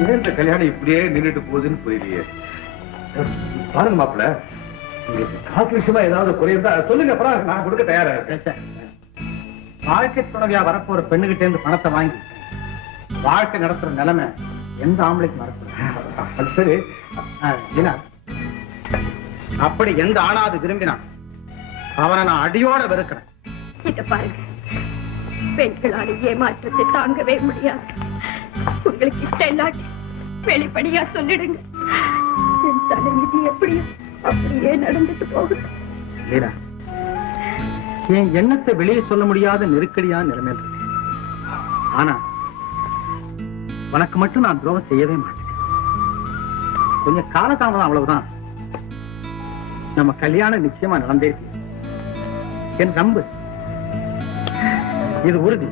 ஏன் இந்த கல்யாணம் இப்படியே நின்றுட்டு போகுதுன்னு புரியலையே. பாருங்க மாப்பிள்ள உங்களுக்கு காசு விஷயமா ஏதாவது குறையிருந்தா சொல்லுங்க அப்புறம் நான் கொடுக்க தயாரா இருக்கேன். வாழ்க்கை துணைவியா வரப்போற பெண்ணுகிட்ட இருந்து பணத்தை வாங்கி வாழ்க்கை நடத்துற நிலைமை எந்த ஆம்பளைக்கு அது சரி. அப்படி எந்த ஆளாவது விரும்பினான் அவனை நான் அடியோட வெறுக்கிறேன். இத பாருங்க. பெண்களால் ஏமாற்றத்தை தாங்கவே முடியாது. உங்களுக்கு இஷ்டம் இல்லாட்டி வெளிப்படையா சொல்லிடுங்க. என் தலைவிதி எப்படியோ அப்படியே நடந்துட்டு போகுது. லீலா என் எண்ணத்தை வெளியே சொல்ல முடியாத நெருக்கடியான நிலைமையில் ஆனா உனக்கு மட்டும் நான் துரோகம் செய்யவே மாட்டேன். கொஞ்சம் காலதாமதம் அவ்வளவுதான். நம்ம கல்யாணம் நிச்சயமா நடந்தே என் நம்பு இது உறுதி.